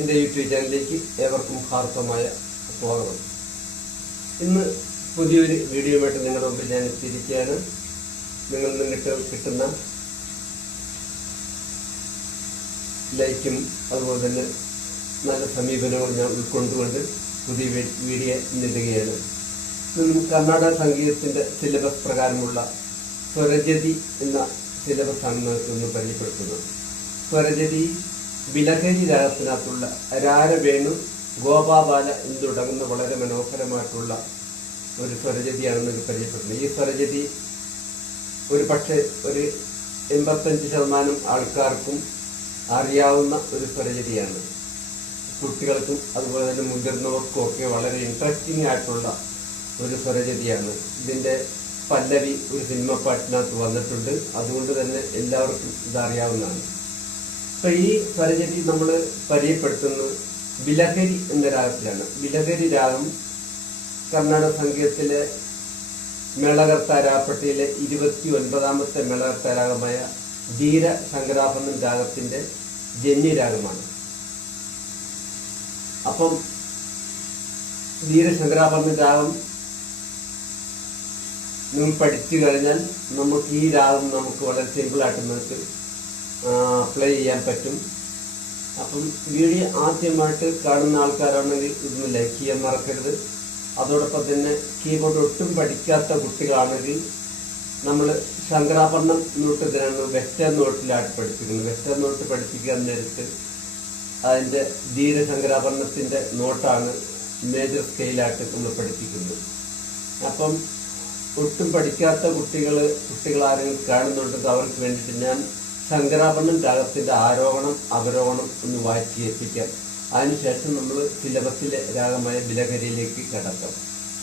എൻ്റെ യൂട്യൂബ് ചാനലിലേക്ക് ഏവർക്കും ഹാർദമായ സ്വാഗതം. ഇന്ന് പുതിയൊരു വീഡിയോയുമായിട്ട് നിങ്ങളുടെ മുമ്പിൽ ഞാൻ എത്തിയിരിക്കുകയാണ്. നിങ്ങളിൽ നിന്നിട്ട് കിട്ടുന്ന ലൈക്കും അതുപോലെ തന്നെ നല്ല സമീപനവും ഞാൻ ഉൾക്കൊണ്ടുകൊണ്ട് പുതിയ വീഡിയോ ഇന്നിടുകയാണ്. കർണാടക സംഗീതത്തിൻ്റെ സിലബസ് പ്രകാരമുള്ള സ്വരജതി എന്ന സിലബസാണ് നമുക്കൊന്ന് പരിചയപ്പെടുത്തുന്നത്. സ്വരജതി ബിലഹരി രാഗത്തിനകത്തുള്ള രാരവേണു ഗോപാബാല എന്ന് തുടങ്ങുന്ന വളരെ മനോഹരമായിട്ടുള്ള ഒരു സ്വരജതിയാണെന്ന് പരിചയപ്പെടുന്നത്. ഈ സ്വരജതി ഒരു പക്ഷേ ഒരു 85% ആൾക്കാർക്കും അറിയാവുന്ന ഒരു സ്വരജതിയാണ്. കുട്ടികൾക്കും അതുപോലെ തന്നെ മുതിർന്നവർക്കും ഒക്കെ വളരെ ഇൻട്രസ്റ്റിംഗ് ആയിട്ടുള്ള ഒരു സ്വരജതിയാണ്. ഇതിൻ്റെ പല്ലവി ഒരു സിനിമ പാട്ടിനകത്ത് വന്നിട്ടുണ്ട്. അതുകൊണ്ട് തന്നെ എല്ലാവർക്കും ഇതറിയാവുന്നതാണ്. അപ്പോൾ ഈ സ്വരജതി നമ്മൾ പരിചയപ്പെടുത്തുന്നത് ബിലഹരി എന്ന രാഗത്തിലാണ്. ബിലഹരി രാഗം കർണാടക സംഗീതത്തിലെ മേളകർത്താരാപ്പട്ടിയിലെ 29ാമത്തെ മേളകർത്താരാഗമായ ധീര ശങ്കരാഭരണം രാഗത്തിൻ്റെ ജന്യരാഗമാണ്. അപ്പം ധീരശങ്കരാഭരണ രാഗം നിങ്ങൾ പഠിച്ചു കഴിഞ്ഞാൽ നമുക്ക് ഈ രാഗം നമുക്ക് വളരെ സിമ്പിളായിട്ട് നമുക്ക് പ്ലേ ചെയ്യാൻ പറ്റും. അപ്പം വീഡിയോ ആദ്യമായിട്ട് കാണുന്ന ആൾക്കാരാണെങ്കിൽ ഇതൊന്ന് ലൈക്ക് ചെയ്യാൻ മറക്കരുത്. അതോടൊപ്പം തന്നെ കീബോർഡ് ഒട്ടും പഠിക്കാത്ത കുട്ടികളാണെങ്കിൽ നമ്മൾ ശങ്കരാഭരണം നോട്ട് ഇതിനാണ് വെസ്റ്റേൺ നോട്ടിലായിട്ട് പഠിപ്പിക്കുന്നത്. വെസ്റ്റേൺ നോട്ട് പഠിപ്പിക്കാൻ നേരത്ത് അതിൻ്റെ ധീരശങ്കരാഭരണത്തിൻ്റെ നോട്ടാണ് മേജർ സ്കെയിലായിട്ട് നമ്മൾ പഠിപ്പിക്കുന്നത്. അപ്പം ഒട്ടും പഠിക്കാത്ത കുട്ടികളാരെങ്കിലും കാണുന്നുണ്ടെങ്കിൽ അവർക്ക് വേണ്ടിയിട്ട് ഞാൻ ശങ്കരാഭരണം രാഗത്തിൻ്റെ ആരോഹണം അവരോഹണം ഒന്ന് വായിച്ച് കേൾപ്പിക്കാം. അതിനുശേഷം നമ്മൾ സിലബസിലെ രാഗമായ ബിലഹരിയിലേക്ക് കടക്കാം.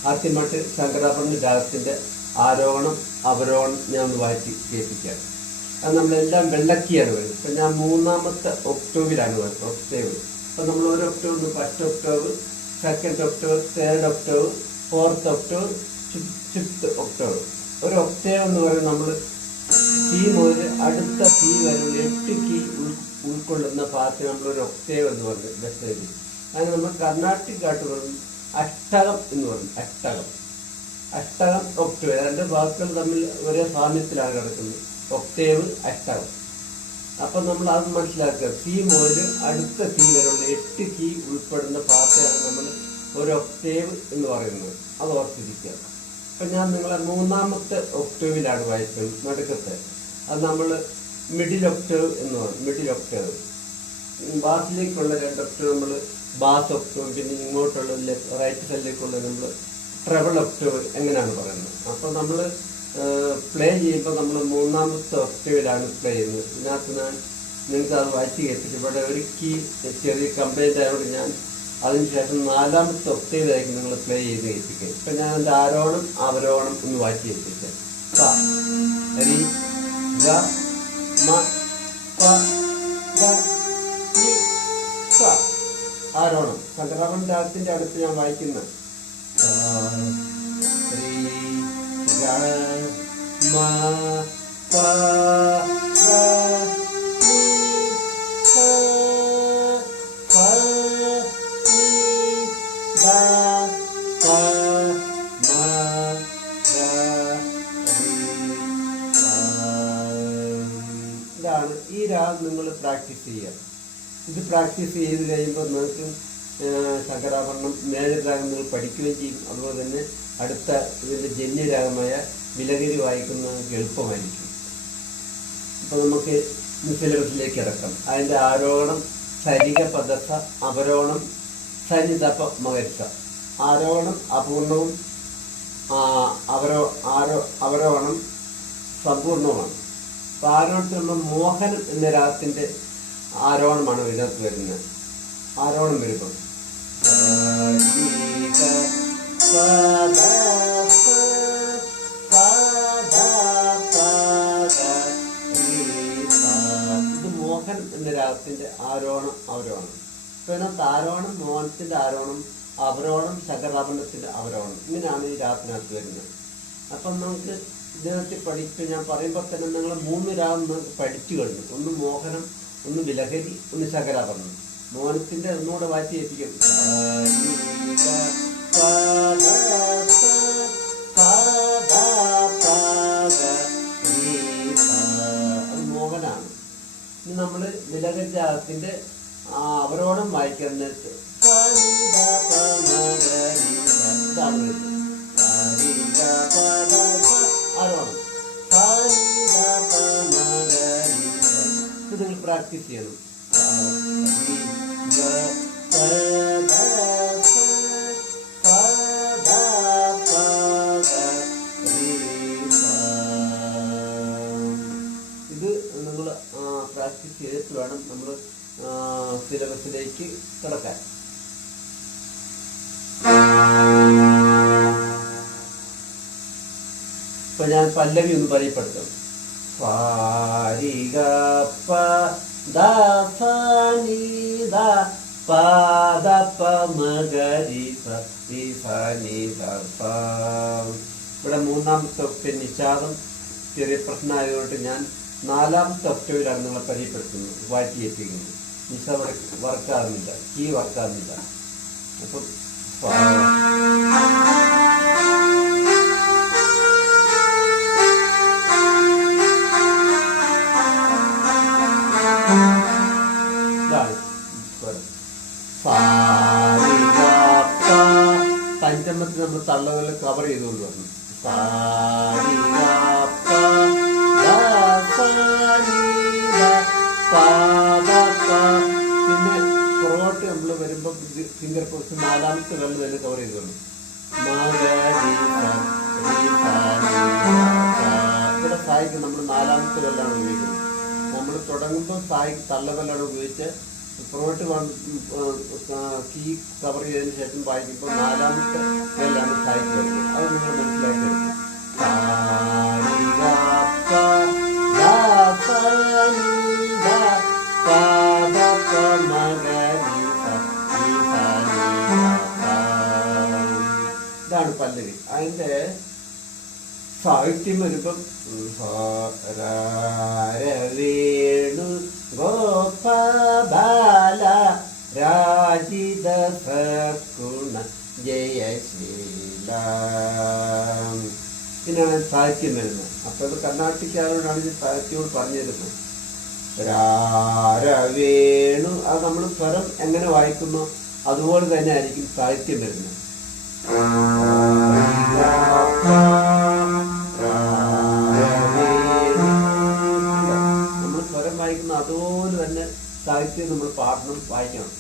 ആദ്യമായിട്ട് ശങ്കരാഭരണം രാഗത്തിൻ്റെ ആരോഹണം അവരോഹണം ഞാൻ ഒന്ന് വായിച്ച് കേൾപ്പിക്കാം. അത് നമ്മളെല്ലാം വെള്ളക്കിയാണ് വരുന്നത്. ഇപ്പം ഞാൻ 3ാമത്തെ ഒക്ടോവിലാണ് വരുന്നത്, ഒക്ടേവ്. അപ്പം നമ്മൾ ഒരു octave, first octave, second octave, third octave, fourth octave, fifth octave. ഒരു ഒക്ടേവ് എന്ന് പറയുന്നത് നമ്മൾ സി മുതൽ അടുത്ത സി വരെയുള്ള 8 കീ ഉൾക്കൊള്ളുന്ന പാർട്ടി നമ്മളൊരു ഒക്ടേവ് എന്ന് പറഞ്ഞു വെസ്റ്റേജ്. അതിന് നമ്മൾ കർണാട്ടിക് ആയിട്ട് പറയുന്നത് അഷ്ടകം എന്ന് പറഞ്ഞു. അഷ്ടകം ഒക്ടേവ്, രണ്ട് വാക്കുകൾ തമ്മിൽ ഒരേ സാമ്യത്തിലാണ് കിടക്കുന്നത്. ഒക്ടേവ് അഷ്ടകം. അപ്പം നമ്മൾ അത് മനസ്സിലാക്കുക. സി മുതൽ അടുത്ത സി വരെയുള്ള 8 കീ ഉൾപ്പെടുന്ന പാർട്ടിയാണ് നമ്മൾ ഒരു ഒക്ടേവ് എന്ന് പറയുന്നത്. അത് ഓർത്തിരിക്കുക. അപ്പം ഞാൻ നിങ്ങളെ 3ാമത്തെ ഒക്ടേവിലാണ് വായിക്കുന്നത്, നടുക്കത്തെ. അത് നമ്മൾ മിഡിൽ ഒക്ടേവ് എന്ന് പറയും. മിഡിൽ ഒക്ടേവ് ബാസിലേക്കുള്ള 2 ഒക്ടേവ് നമ്മൾ ബാസ് ഒക്ടേവ്, പിന്നെ ഇങ്ങോട്ടുള്ള റൈറ്റ് സൈഡിലേക്കുള്ള നമ്മൾ ട്രബിൾ ഒക്ടേവ് എങ്ങനെയാണ് പറയുന്നത്. അപ്പം നമ്മൾ പ്ലേ ചെയ്യുമ്പോൾ നമ്മൾ 3ാമത്തെ ഒക്ടേവിലാണ് പ്ലേ ചെയ്യുന്നത്. ഇതിനകത്ത് ഞാൻ നിങ്ങൾക്ക് അത് വായിച്ച് കേൾപ്പിച്ചു. ഇവിടെ ഒരു കീ ചെറിയ കംപ്ലൈൻ്റ് ആയതുകൊണ്ട് ഞാൻ അതിനുശേഷം 4ാമത്തെ ഒക്ടേവിലായിരിക്കും നിങ്ങൾ പ്ലേ ചെയ്ത് കേൾപ്പിക്കുക. ഇപ്പം ഞാൻ അതിൻ്റെ ആരോഹണം അവരോഹണം ഒന്ന് വായിച്ച് കേൾപ്പിക്കാം. സ രി ഗ മ പ ഗ നി സ. ആരോഹണം ശങ്കരാഭരണ രാഗത്തിൻ്റെ അടുത്ത് ഞാൻ വായിക്കുന്നത് മ പ ഗ നി സ പ നി ദ പ മ ഗ രി സ. ഇതാണ് ഈ രാഗം നിങ്ങൾ പ്രാക്ടീസ് ചെയ്യുക. ഇത് പ്രാക്ടീസ് ചെയ്ത് കഴിയുമ്പോൾ നിങ്ങൾക്ക് ശങ്കരാഭരണം മേജർ രാഗം നിങ്ങൾ പഠിക്കുകയും ചെയ്യും. അതുപോലെ തന്നെ അടുത്ത ഇതിൻ്റെ ജന്യരാഗമായ ബിലഹരി വായിക്കുന്നത് എളുപ്പമായിരിക്കും. അപ്പോൾ നമുക്ക് സിലബസിലേക്ക് കിടക്കാം. അതിൻ്റെ ആരോഹണം സരിഗ പദസ, അവരോഹണം സരിതപ മകരിസ. ആരോഹണം അപൂർണവും അവരോഹണം സമ്പൂർണവുമാണ്. അപ്പോൾ ആരോഹണത്തിൽ നമ്മൾ മോഹനം എന്ന രാഗത്തിൻ്റെ ആരോഹണമാണ് ഇതിനകത്ത് വരുന്നത്. ആരോഹണം വരുമ്പോൾ ഇത് മോഹൻ എന്ന രാഗത്തിന്റെ ആരോഹണം അവരോഹണം. ഇപ്പൊ ഇതിനകത്ത് ആരോഹണം മോഹനത്തിന്റെ ആരോഹണം, അവരോഹണം ശങ്കരാഭരണത്തിന്റെ അവരോഹണം, ഇങ്ങനെയാണ് ഈ രാഗത്തിനകത്ത് വരുന്നത്. അപ്പം നമുക്ക് ഇതിനകത്ത് പഠിച്ച് ഞാൻ പറയുമ്പോൾ തന്നെ നിങ്ങൾ 3 രാഗം പഠിച്ചു കഴിഞ്ഞു. ഒന്ന് മോഹനം, ഒന്ന് ബിലഹരി, ഒന്ന് ശങ്കരാഭരണം. മോനത്തിന്റെ ഒന്നുകൂടെ വാറ്റി എത്തിക്കും. അത് മോഹനാണ്. ഇനി നമ്മള് നിലകജാത്തിന്റെ അവരോടം വായിക്കുന്ന ഇതാണ് ആരോണം. ഇത് നിങ്ങൾ പ്രാക്ടീസ് ചെയ്യണം. ഇത് നിങ്ങൾ പ്രാക്ടീസ് ചെയ്തിട്ട് വേണം നമ്മൾ സിലബസിലേക്ക് കിടക്കാൻ. ഇപ്പൊ ഞാൻ പല്ലവി ഒന്ന് പരിചയപ്പെടുത്തും. ഇവിടെ മൂന്നാമത്തെ ഒക്ടേവ് നിഷാദം ചെറിയ പ്രശ്നമായതുകൊണ്ട് ഞാൻ നാലാമത്തെ ഒക്ടേവിലാണ് നിങ്ങളെ പരിചയപ്പെടുത്തുന്നത്, വാറ്റിയെത്തിക്കുന്നത്. നിശ വർക്കാകുന്നില്ല, കീ വർക്കാകുന്നില്ല. അപ്പം പഞ്ചമത്തിൽ നമ്മൾ തള്ളകൾ കവർ ചെയ്തുകൊണ്ട് വന്നു. പിന്നെ പുറകോട്ട് നമ്മൾ വരുമ്പോൾ ഫിംഗർ പോസ്റ്റ് നാലാമത്തെ വെള്ളം തന്നെ കവർ ചെയ്തോളൂ. ഇവിടെ സായിക്ക് നമ്മൾ നാലാമത്തെ വെള്ളമാണ് ഉപയോഗിക്കുന്നത്. നമ്മൾ തുടങ്ങുമ്പോൾ സായിക്ക് തള്ളവെല്ലാണ് ഉപയോഗിച്ച് പുറകോട്ട് കീ കവർ ചെയ്തതിന് ശേഷം വായിക്കുമ്പോൾ നാലാമത്തെ വെല്ലാണ് സായിക്ക് വരുന്നത്. അത് നിങ്ങൾ മനസ്സിലാക്കിയെടുക്കും. ഇതാണ് പല്ലവി. അതിന്റെ സാഹിത്യം വരുമ്പം വേണു ഗോപാല രാജിത സകുണ ജയശീല. പിന്നെയാണ് സാഹിത്യം വരുന്നത്. അപ്പൊ ഇത് കർണാട്ടിക്കാരോടാണ് ഇത് സാഹിത്യോട് പറഞ്ഞു തരുന്നത്. വേണു അത് നമ്മൾ സ്വരം എങ്ങനെ വായിക്കുന്നു അതുപോലെ തന്നെ ആയിരിക്കും സാഹിത്യം വരുന്നത്. നമ്മൾ സ്വരം വായിക്കുന്ന അതുപോലെ തന്നെ സാഹിത്യം നമ്മൾ പാടണം, വായിക്കണം.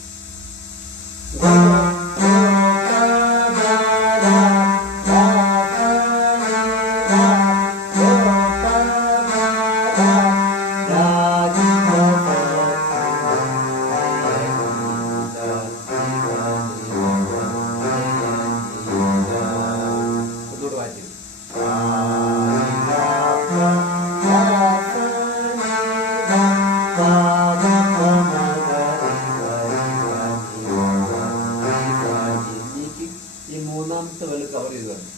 ഈ മൂന്നാമത്തെ വല്ല കവർ ചെയ്തു വരണം.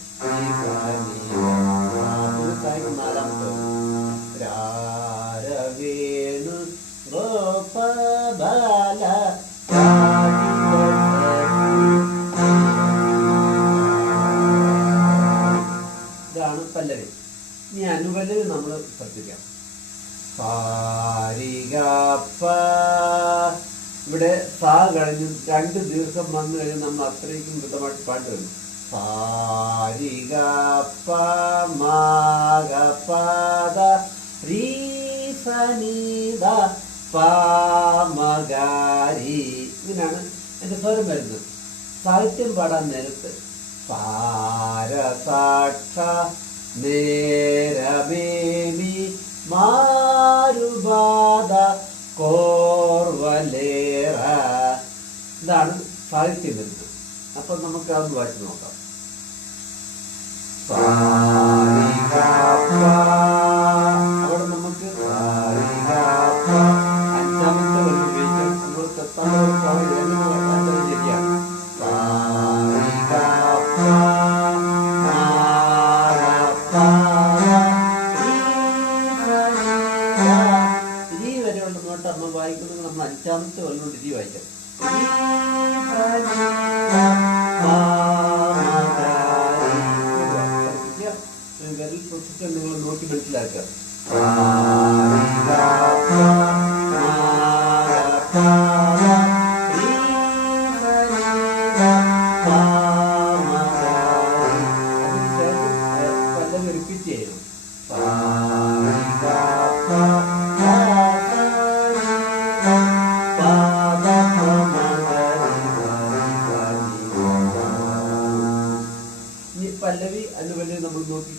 നാലാമത്തെ വേണു ഗോപാല ഇതാണ് പല്ലവി. ഇനി അനുപല്ലവി നമ്മൾ ശ്രദ്ധിക്കാം. ഇവിടെ സാ കഴിഞ്ഞ് രണ്ട് ദീർഘം വന്നു കഴിഞ്ഞാൽ നമ്മൾ അത്രയ്ക്കും വൃത്തമായിട്ട് പാട്ട് വരും. ഇങ്ങനെയാണ് എന്റെ സ്വരം വരുന്നത്. സാഹിത്യം പാടാൻ നേരത്ത് സാരസാക്ഷ നേരമേമി മാരുബാധ കോർവലേറ ഇതാണ് സാഹിത്യം വരുന്നത്. അപ്പൊ നമുക്ക് അതൊന്ന് വായിച്ചു നോക്കാം. അവിടെ നമുക്ക് അഞ്ചാമത്തെ വല്ല ഉപയോഗിക്കാം. നമ്മൾ ശരിയാണ്. ഇരി വരെയുള്ള നോട്ട് നമ്മൾ വായിക്കുന്നത് നമ്മൾ അഞ്ചാമത്തെ വല്ലോണ്ട് ഇരി വായിക്കാം.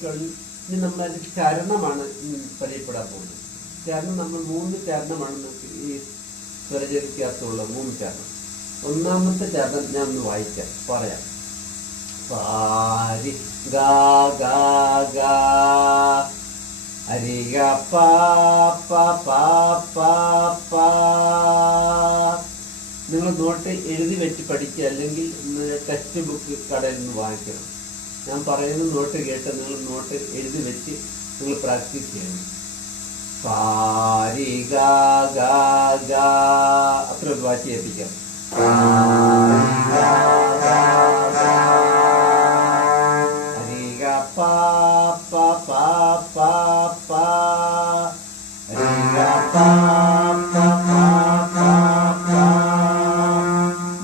നോക്കിക്കഴിഞ്ഞു. ഇനി നമ്മളതിന് ചരണമാണ് പരിചയപ്പെടാൻ പോകുന്നത്. ചരണം നമ്മൾ 3 ചരണമാണ് ഈ സ്വരജതിക്കകത്തുള്ള 3 ചരണം. ഒന്നാമത്തെ ചരണം ഞാൻ ഒന്ന് വായിക്കാം, പറയാം. പാരി ഗാ ഗാ ഗാ ഹരി ഗ പാ പാ പാ പാ പാ. നിങ്ങൾ നോട്ട് എഴുതി വെച്ച് പഠിക്കുക, അല്ലെങ്കിൽ ടെക്സ്റ്റ് ബുക്ക് കടയിൽ നിന്ന് വാങ്ങിക്കണം. ഞാൻ പറയുന്ന നോട്ട് കേട്ട് നിങ്ങൾ നോട്ട് എഴുതി വെച്ച് നിങ്ങൾ പ്രാക്ടീസ് ചെയ്യണം. പാരി ഗാ ഗാ ഗാ അത്ര വായിച്ച് ഏൽപ്പിക്കാം. ഹരി ഗ പാ പാ പാ പാ പാ ഹരി ഗ പാ പാ പാ പാ പാ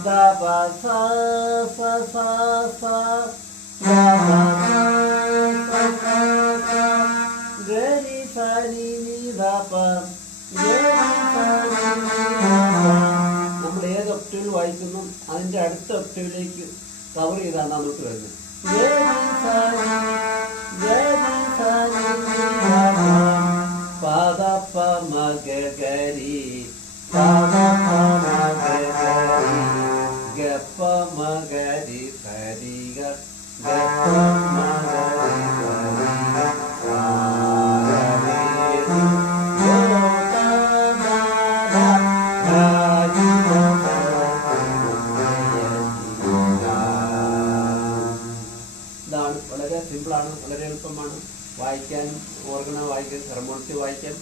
ദ പ സ സ സ സ ദ പ സ സ സ ഗരി സ നി നി ദ പ ഗരി സ നി നി ദ പ. നമ്മൾ ഏത് ഒക്ടേവിൽ വായിക്കുന്നു അതിന്റെ അടുത്ത ഒക്ടേവിലേക്ക് കവർ ചെയ്താണ് അങ്ങോട്ട് വരുന്നത്. പദ പ മ ഗ ഗരി പദ പ മ ഗ ഗരി ഗ പ മ ഗരി സരി ഗ ഗ പ മ ഗരി സരി ഗ സാ രി രി ഗോ പ മ ധ ധ രി ഗ സ ഇതാണ് വളരെ സിമ്പിളാണ്, വളരെ എളുപ്പമാണ് വായിക്കാനും. ഓർഗണ വായിക്കാൻ, ഹാർമോണിയം വായിക്കാൻ.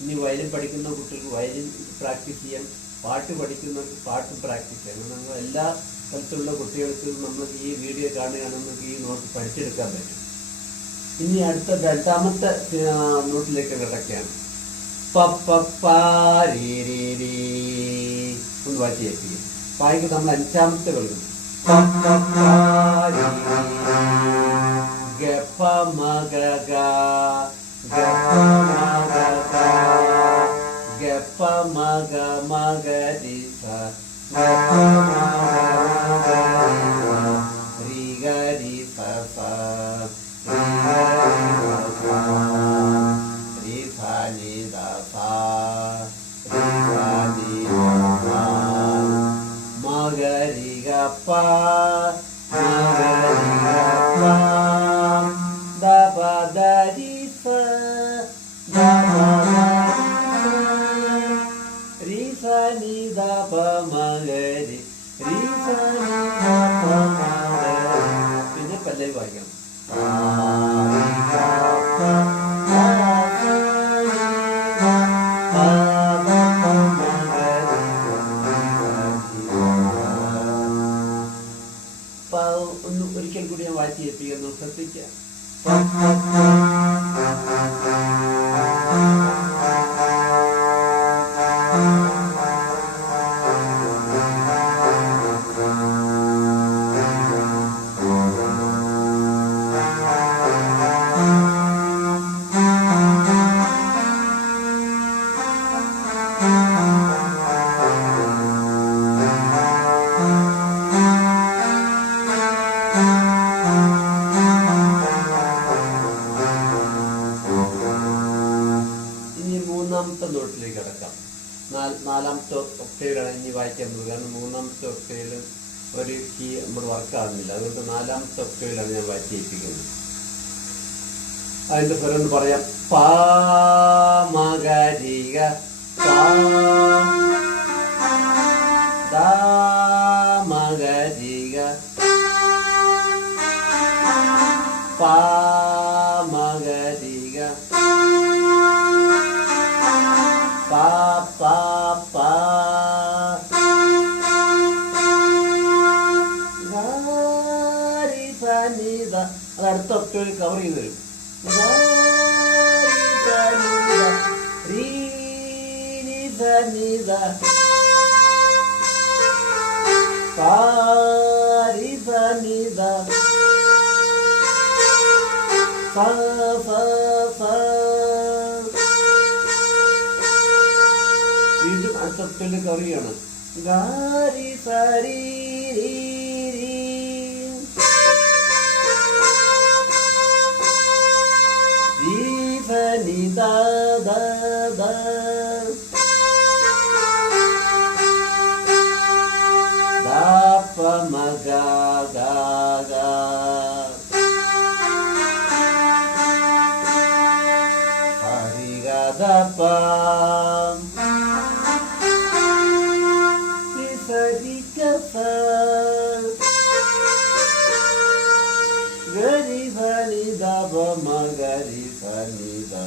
ഇനി വയലിൻ പഠിക്കുന്ന കുട്ടികൾക്ക് വയലിൻ പ്രാക്ടീസ് ചെയ്യാൻ, പാട്ട് പഠിക്കുന്നവർക്ക് പാട്ട് പ്രാക്ടീസ് ചെയ്യാൻ. നമ്മൾ എല്ലാ സ്ഥലത്തുള്ള കുട്ടികൾക്ക് നമുക്ക് ഈ വീഡിയോ കാണുകയാണെങ്കിൽ നമുക്ക് ഈ നോട്ട് പഠിച്ചെടുക്കാൻ പറ്റും. ഇനി അടുത്ത 2ാമത്തെ നോട്ടിലേക്ക് കിടക്കുകയാണ്. പ പ പാ രീ രീ രീ ഒന്ന് വായിച്ച് കേൾപ്പിക്കും. പായ്ക്ക് നമ്മൾ 5ാമത്തെ കളിക്കും. പ പ പാ രീ ഗ പ മ ഗ ഗ ഗ പ മ ഗ ഗ ഗ പ മ ഗ മ ഗ രി സ ഗ പ മ ഗ രി ഗ രി സ സ രി ഗ രി സ സ രി സ നി ദ സ രി സ നി ദ സ മ ഗ രി ഗ പ മ ഗ രി ഗ പ ദ പ ദ രി സ ദ പ ദ രി സ നി ദ പ മ ഗ രി രി സ നി ദ പ മ ഗ രി. പിന്നെ പല്ലവി വായിക്കാം. ഒന്ന് ഒരിക്കൽ കൂടി ഞാൻ വായിച്ച് എത്തിക്കുന്നു, ശ്രദ്ധിക്കുക. ഇനി 3ാമത്തെ നോട്ടിലേക്ക് കിടക്കാം. 4ാമത്തെ ഒക്ടേവിലാണ് ഇനി വായിക്കാൻ പോകുന്നത്. കാരണം 3ാമത്തെ ഒക്ടേവിൽ ഒരു കീ നമ്മൾ വർക്കാകുന്നില്ല. അതുകൊണ്ട് 4ാമത്തെ ഒക്ടേവിലാണ് ഞാൻ വായിച്ചിരിക്കുന്നത്. അതിന്റെ സ്വരം എന്ന് പറയാം. പാ മ ഗ രി ഗ പാ ദ മ ഗ രി ഗ പാ മ ഗ രി ഗ പാ പാ പാ ഗ രി സ നി ദ. അത് അടുത്ത ഒക്ടേവിൽ കവർ ചെയ്ത് വരും. രി നി സ നി ദ പാ രി സ നി ദ സ സ സ. വീണ്ടും അടുത്ത ഒക്ടേവിൽ കവർ ചെയ്യാണ്. ഗ രി സ രി രി രി da da da. Da pa ma ga ga ga. Sa ri ga da pa. Ri sa ri ga sa. Ga ri sa ni da pa ma ga ri sa ni da.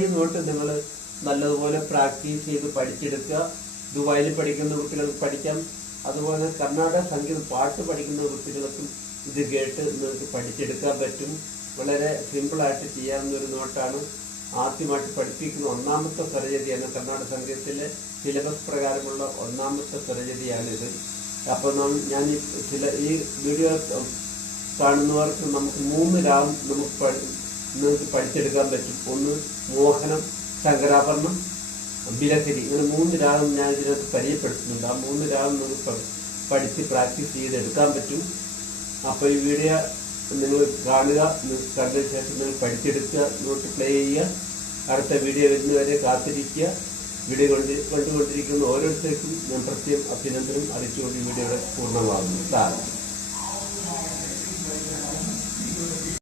ഈ not നിങ്ങൾ നല്ലതുപോലെ practice ചെയ്ത് പഠിച്ചെടുക്കുക. ദുബായിൽ പഠിക്കുന്ന കുട്ടികൾക്ക് പഠിക്കാം. അതുപോലെ കർണാടക സംഗീത പാട്ട് പഠിക്കുന്ന കുട്ടികൾക്കും ഇത് കേട്ട് നിങ്ങൾക്ക് പഠിച്ചെടുക്കാൻ പറ്റും. വളരെ സിമ്പിളായിട്ട് ചെയ്യാവുന്ന ഒരു നോട്ടാണ്. ആദ്യമായിട്ട് പഠിപ്പിക്കുന്ന ഒന്നാമത്തെ സ്വരജതിയാണ്. കർണാടക സംഗീതത്തിലെ സിലബസ് പ്രകാരമുള്ള ഒന്നാമത്തെ സ്വരജതിയാണിത്. അപ്പോൾ ഞാൻ ഈ വീഡിയോ കാണുന്നവർക്ക് നമുക്ക് 3 രാഗം നിങ്ങൾക്ക് പഠിച്ചെടുക്കാൻ പറ്റും. ഒന്ന് മോഹനം, ശങ്കരാഭരണം, ബിലഹരി. ഇങ്ങനെ 3 രാഗം ഞാൻ ഇതിനകത്ത് പരിചയപ്പെടുത്തുന്നുണ്ട്. ആ 3 രാഗം നമുക്ക് പഠിച്ച് പ്രാക്ടീസ് ചെയ്തെടുക്കാൻ പറ്റും. അപ്പോൾ ഈ വീഡിയോ നിങ്ങൾ കാണുക. കണ്ടതിന് ശേഷം നിങ്ങൾ പഠിച്ചെടുക്കുക, നോട്ട് പ്ലേ ചെയ്യുക. അടുത്ത വീഡിയോ വരുന്നവരെ കാത്തിരിക്കുക. വീഡിയോ കണ്ടുകൊണ്ടിരിക്കുന്ന ഓരോരുത്തർക്കും ഞാൻ പ്രത്യേകം അഭിനന്ദനം അറിയിച്ചുകൊണ്ട് ഈ വീഡിയോ പൂർണ്ണമാകുന്നു.